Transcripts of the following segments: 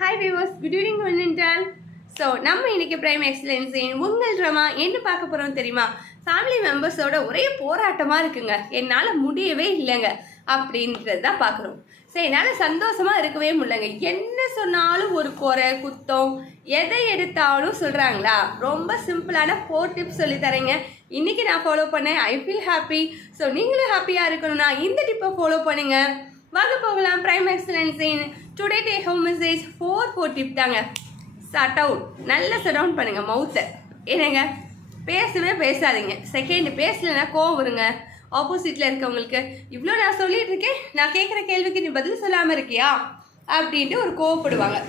Hi viewers, good evening Vinnintal. So நம்ம இன்னைக்கு prime எக்ஸலன்ஸின் உங்கள் ட்ராமா என்ன பார்க்க போகிறோம் தெரியுமா? ஃபேமிலி மெம்பர்ஸோட ஒரே போராட்டமாக இருக்குங்க. என்னால் முடியவே இல்லைங்க அப்படின்றது தான் பார்க்குறோம். சரி, என்னால் சந்தோஷமாக இருக்கவே முடியலங்க. என்ன சொன்னாலும் ஒரு குறை குத்தம் எதை எடுத்தாலும் சொல்கிறாங்களா? ரொம்ப சிம்பிளான 4 டிப்ஸ் சொல்லித்தரேங்க. இன்றைக்கி நான் ஃபாலோ பண்ணேன். I feel happy. ஸோ நீங்களும் ஹாப்பியாக இருக்கணும்னா இந்த டிப்பை ஃபாலோ பண்ணுங்கள். வாங்க போகலாம். பிரைம் எக்ஸலன்ஸின் today take home message 4 tip தாங்க. Shut out. நல்லா ஷட் டவுன் பண்ணுங்கள் மவுத்தை. என்னங்க, பேசவே பேசாதீங்க. செகண்ட் பேசலைன்னா கோவம் வருங்க ஆப்போசிட்டில் இருக்கவங்களுக்கு. இவ்வளோ நான் சொல்லிட்டு இருக்கேன், நான் கேட்குற கேள்விக்கு நீ பதில் சொல்லாமல் இருக்கியா அப்படின்ட்டு ஒரு கோவப்படுவாங்க.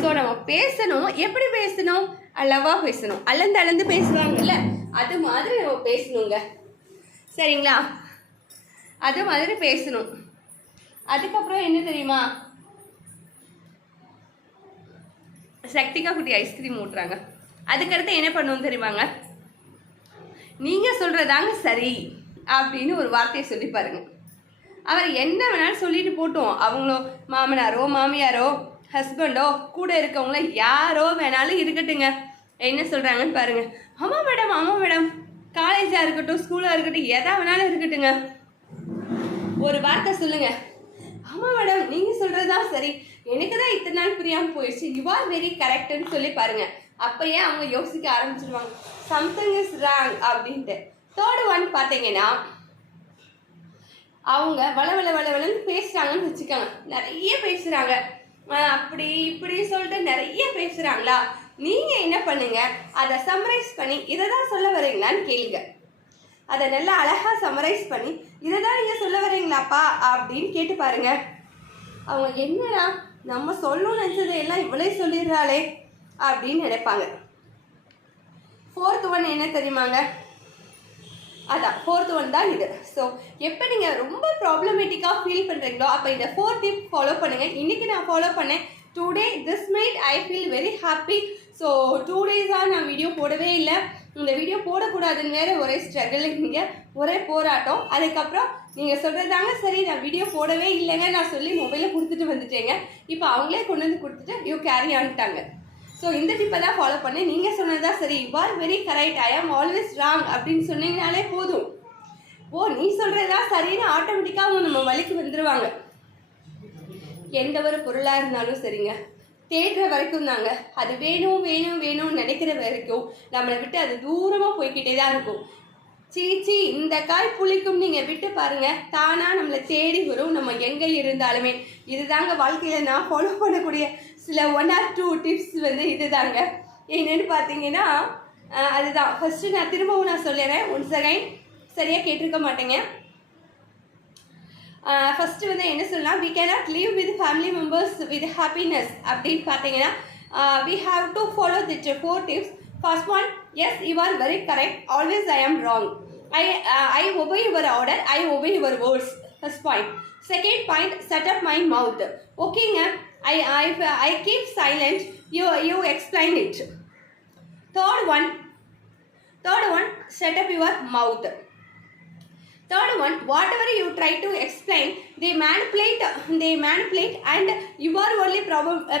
ஸோ நம்ம பேசணும். எப்படி பேசணும்? அளவாக பேசணும். அளந்து பேசுவாங்கல்ல, அது மாதிரி நம்ம பேசணுங்க. சரிங்களா? அது மாதிரி பேசணும். அதுக்கப்புறம் என்ன தெரியுமா? சக்திகா குட்டி ஐஸ்கிரீம் ஊட்டுறாங்க. அதுக்கடுத்து என்ன பண்ணுவோம் தெரியுமாங்க? நீங்கள் சொல்கிறதாங்க சரி அப்படின்னு ஒரு வார்த்தையை சொல்லி பாருங்க. அவர் என்ன வேணாலும் சொல்லிட்டு போட்டோம். அவங்களோ மாமனாரோ மாமியாரோ ஹஸ்பண்டோ கூட இருக்கவங்களோ யாரோ வேணாலும் இருக்கட்டுங்க. என்ன சொல்கிறாங்கன்னு பாருங்கள். ஆமாம் மேடம், காலேஜாக இருக்கட்டும் ஸ்கூலாக இருக்கட்டும் எதா வேணாலும் இருக்கட்டுங்க. ஒரு வார்த்தை சொல்லுங்க. ஆமாம் மேடம், நீங்கள் சொல்கிறது தான் சரி, எனக்கு தான் இத்தனை நாள் புரியாமல் போயிடுச்சு, யூ ஆர் வெரி கரெக்டுன்னு சொல்லி பாருங்க. அப்பயே அவங்க யோசிக்க ஆரம்பிச்சிருவாங்க, சம்திங் இஸ் ராங் அப்படின்ட்டு. தேர்ட் ஒன் பார்த்தீங்கன்னா, அவங்க வளவளன்னு பேசுகிறாங்கன்னு வச்சுக்கோங்க. நிறைய பேசுகிறாங்க, அப்படி இப்படி சொல்லிட்டு நிறைய பேசுகிறாங்களா? நீங்கள் என்ன பண்ணுங்க, அதை சம்மரைஸ் பண்ணி இதை தான் சொல்ல வரீங்களான்னு கேளுங்க. அதை நல்லா அழகாக சம்மரைஸ் பண்ணி இதை தான் நீங்கள் சொல்ல வரீங்களாப்பா அப்படின்னு கேட்டு பாருங்க. அவங்க என்னடா நம்ம சொல்லணும்னு நினச்சதை எல்லாம் இவ்வளோ சொல்லிடுறாளே அப்படின்னு நினைப்பாங்க. ஃபோர்த் ஒன் என்ன தெரியுமாங்க? அதான் ஃபோர்த் ஒன் தான் இது. ஸோ எப்போ நீங்கள் ரொம்ப ப்ராப்ளமேட்டிக்காக ஃபீல் பண்ணுறீங்களோ அப்போ இந்த 4 டிப் ஃபாலோ பண்ணுங்கள். இன்றைக்கி நான் ஃபாலோ பண்ணேன். Today this mat I feel very happy. So 2 டேஸாக நான் வீடியோ போடவே இல்லை. இந்த வீடியோ போடக்கூடாதுன்னு வேறு ஒரே ஸ்ட்ரகிள், இங்கே ஒரே போராட்டம். அதுக்கப்புறம் நீங்கள் சொல்கிறதாங்க சரி, நான் வீடியோ போடவே இல்லைங்க நான் சொல்லி மொபைலில் கொடுத்துட்டு வந்துட்டேங்க. இப்போ அவங்களே கொண்டு வந்து கொடுத்துட்டு யூ கேரி ஆன்ட்டாங்க. ஸோ இந்த டிப்பை தான் ஃபாலோ பண்ணேன். நீங்கள் சொன்னதா சரி, யூ ஆர் வெரி கரெக்ட், ஐ ஆம் ஆல்வேஸ் ராங் அப்படின்னு சொன்னீங்கனாலே போதும். நீ சொல்கிறதா சரின்னு ஆட்டோமேட்டிக்காக அவங்க நம்ம வழிக்கு வந்துடுவாங்க. எந்த ஒரு பொருளாக இருந்தாலும் சரிங்க, தேடுற வரைக்கும் தாங்க. அது வேணும்னு நினைக்கிற வரைக்கும் நம்மளை விட்டு அது தூரமாக போய்கிட்டே தான் இருக்கும். சீச்சி இந்த காய் புளிக்கும் நீங்கள் விட்டு பாருங்க, தானாக நம்மளை தேடி வரும். நம்ம எங்கே இருந்தாலுமே இதுதாங்க வாழ்க்கையில் நான் ஃபாலோ பண்ணக்கூடிய சில 1 or 2 டிப்ஸ் இது தாங்க. என்னென்னு பார்த்தீங்கன்னா, அதுதான் ஃபஸ்ட்டு நான் திரும்பவும் சொல்லிடுறேன். ஒன்ஸ் அகைன் சரியாக கேட்டிருக்க மாட்டேங்க. ஃபஸ்ட்டு என்ன சொல்லலாம், we cannot live with family members with happiness அப்படின்னு பார்த்தீங்கன்னா, we have to follow the 4 tips. First one, yes you are very correct, always I am wrong, I obey your order, I obey your words. First point. Second point, shut up my mouth. ஓகேங்க, I keep silent, you explain it. Third one, shut up your mouth. Third one, whatever you try to explain, they manipulate and you are only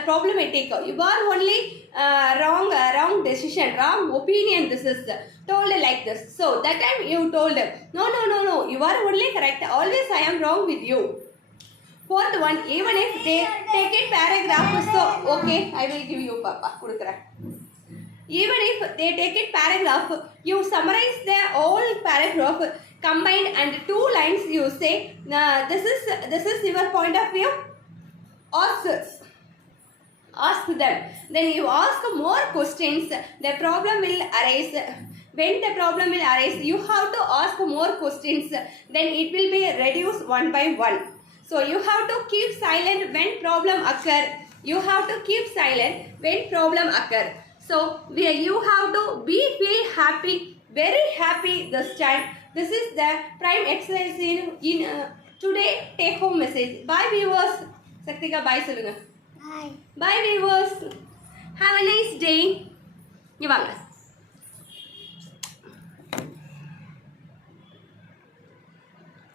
problematic. You are only wrong decision, wrong opinion. This is told like this. So that time you told, no, you are only correct. Always I am wrong with you. Fourth one, even if they take it paragraph, so okay, I will give you papa. Kudukra. Even if they take it paragraph, you summarize the whole paragraph combined and 2 lines you say, this is your point of view. Ask them. Then you ask more questions. The problem will arise. When the problem will arise, you have to ask more questions. Then it will be reduced one by one. So you have to keep silent when problem occur. You have to keep silent when problem occur. So you have to feel happy, very happy this time. This is the prime excellence in today take home message. Bye viewers. Saktika bye சொல்லுங்க. Bye viewers. Have a nice day. இங்க வாங்க.